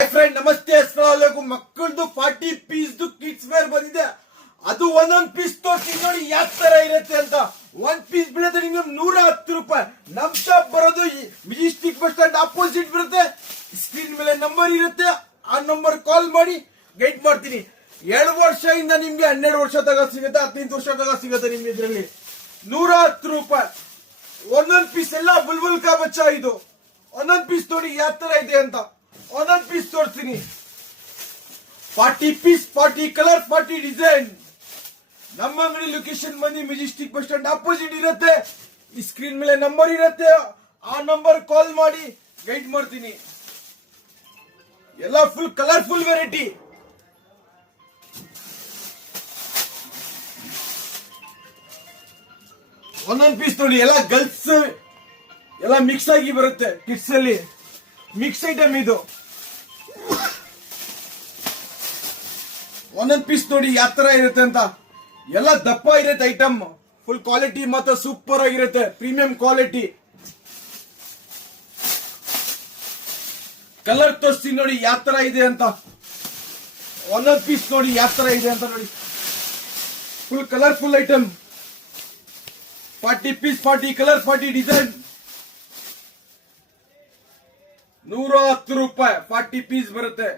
Friend ನಮಸ್ತೆ, ಅಸ್ಸಲಾಮು ಮಕ್ಕಳದು 40 piece kids wear ಬಂದಿದೆ. ಅದು ಒಂದೊಂದ್ ಪೀಸ್ ತೋರಿಸಿ ನೋಡಿ ಯಾವ ತರ ಇರುತ್ತೆ ಅಂತ. ಒಂದ್ ಪೀಸ್ ಬೀಳುತ್ತೆ ನಿಮ್ಗೆ 110 ರೂಪಾಯಿ. ನಮ್ ಶಾಪ್ ಬರೋದು ಮೆಜೆಸ್ಟಿಕ್ ಬಸ್ ಸ್ಟ್ಯಾಂಡ್ ಆಪೋಸಿಟ್ ಬರುತ್ತೆ. ಸ್ಕ್ರೀನ್ ಮೇಲೆ ನಂಬರ್ ಇರುತ್ತೆ, ಆ ನಂಬರ್ ಕಾಲ್ ಮಾಡಿ ಗೈಡ್ ಮಾಡ್ತೀನಿ. 2 ವರ್ಷದಿಂದ ನಿಮ್ಗೆ 12 ವರ್ಷ ತಗ ಸಿಗುತ್ತೆ, 15 ವರ್ಷ ತಗ ಸಿಗುತ್ತೆ. ನಿಮ್ಗೆ ಇದರಲ್ಲಿ 110 ರೂಪಾಯಿ ಒಂದೊಂದ್ ಪೀಸ್. ಎಲ್ಲ ಬುಲ್ಬುಲ್ ಕಾ ಬಚ್ಚ. ಇದು ಒಂದೊಂದ್ ಪೀಸ್ ನೋಡಿ ಯಾವ ತರ ಇದೆ ಅಂತ. ಒಂದೊಂದ್ ಪೀಸ್ ತೋರಿಸ್ತೀನಿ. 40 ಪೀಸ್, 40 ಕಲರ್, 40 ಡಿಸೈನ್. ನಮ್ಮ ಅಂಗಡಿ ಲೊಕೇಶನ್ ಬಂದು ಮೆಜೆಸ್ಟಿಕ್ ಬಸ್ ಸ್ಟ್ಯಾಂಡ್ ಆಪೋಸಿಟ್ ಇರುತ್ತೆ. ಈ ಸ್ಕ್ರೀನ್ ಮೇಲೆ ನಂಬರ್ ಇರುತ್ತೆ, ಆ ನಂಬರ್ ಕಾಲ್ ಮಾಡಿ ಗೈಡ್ ಮಾಡ್ತೀನಿ. ಎಲ್ಲ ಫುಲ್ ಕಲರ್ಫುಲ್ ವೆರೈಟಿ. ಒಂದೊಂದ್ ಪೀಸ್ ನೋಡಿ, ಎಲ್ಲ ಗರ್ಲ್ಸ್ ಎಲ್ಲ ಮಿಕ್ಸ್ ಆಗಿ ಬರುತ್ತೆ. ಕಿಡ್ಸ್ ಅಲ್ಲಿ ಮಿಕ್ಸ್ ಐಟಮ್ ಇದು. ಒಂದೊಂದ್ ಪೀಸ್ ನೋಡಿ ಯಾವ ತರ ಇರುತ್ತೆ ಅಂತ. ಎಲ್ಲ ದಪ್ಪ ಇರುತ್ತೆ ಐಟಮ್. ಫುಲ್ ಕ್ವಾಲಿಟಿ ಮತ್ತೆ ಸೂಪರ್ ಆಗಿರುತ್ತೆ, ಪ್ರೀಮಿಯಂ ಕ್ವಾಲಿಟಿ. ಕಲರ್ ತೋರಿಸ್ತೀನಿ ನೋಡಿ ಯಾವ ತರ ಇದೆ ಅಂತ. ಒಂದೊಂದ್ ಪೀಸ್ ನೋಡಿ ಯಾವ ತರ ಇದೆ ಅಂತ ನೋಡಿ. Full colourful item. 40 piece, 40 colour, 40 design. 110 ರೂಪಾಯಿ 40 ಪೀಸ್ ಬರುತ್ತೆ.